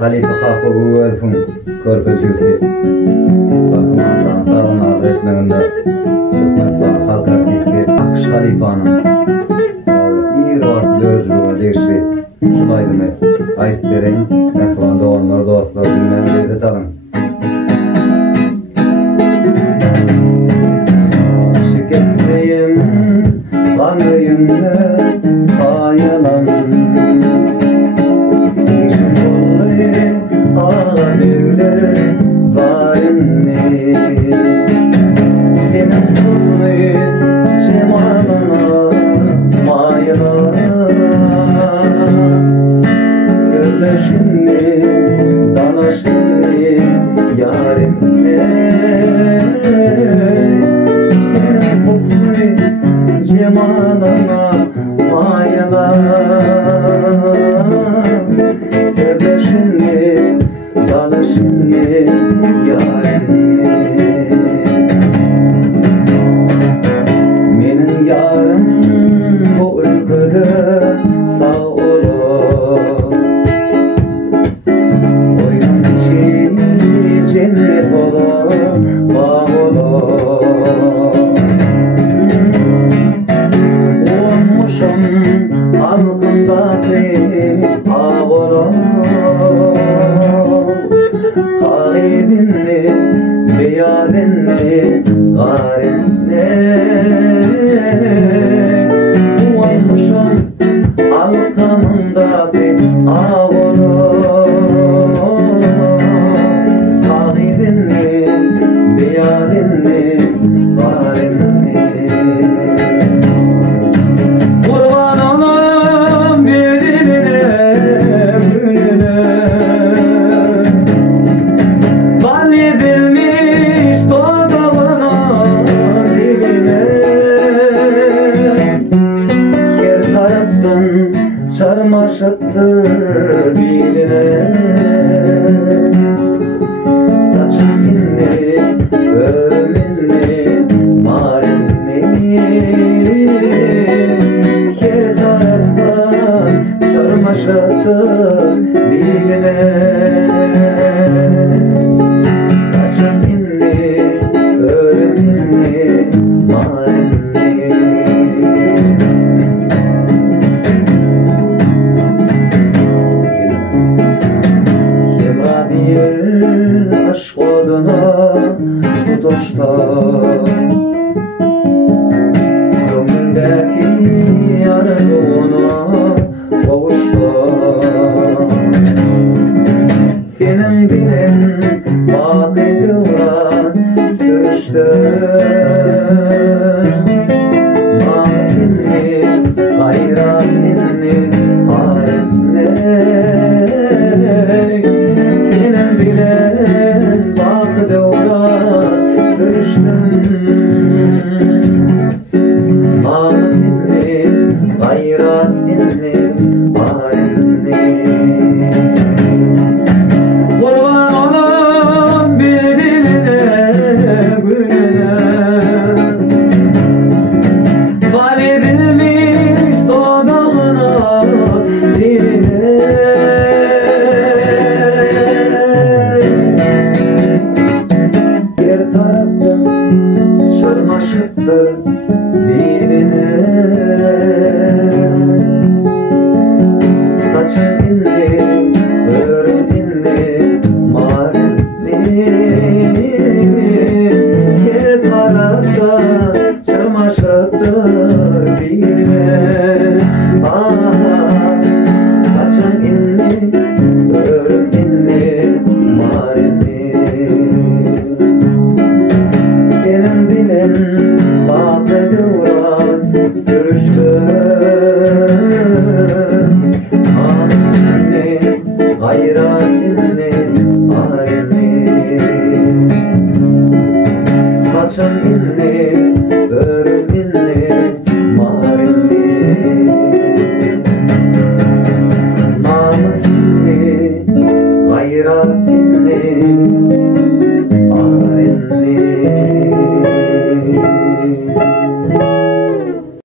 Halife kapı uğurfun körpecüğü bakımından sağına etmeninde Türkmenistan halk artisti Akış Halifa'nın iyi roası dörcülüğüne dersi şulaydı mı? Ayıp verin, mehvan doğanlar doğaslar dinleyen lezzet alın. Şirketliyim, kanlıyımda ayalan Menin yarım bu ülkede sağ olur. Oyun içi cennet olur, bağ olur. Olmuşum halkımdaki ağ olur. Kalbinle, beyarinle, garinle olmuşum halkımdaki ağ olur. Kalbinle, beyarinle, garinle kurban olam birine gülüne. Edilmiş dağına dibine her taraftan sarmaşıktır biline. Saçın minni, örümünni, marinni her taraftan sarmaşıktır biline. Aşk oduna tutuşta gönlündeki yarılığına kavuşta. Senin bilen bakı kıvran sürüştü. Mağazinli, gayratinli halinle. Senin bilen bakı kıvran sürüştü. Mağazinli, gayratinli halinle. Sarmaşıktır birine. Saçın inli, örüm inli, marinli her tarafta sarmaşıktır birine. Saçın inli, örüm inli, marinli senin bilen bakı kıvran sürüştü. Halinle, gayratinle, halinle saçın inli, örüm inli, marinli namusli, gayratinli Müzik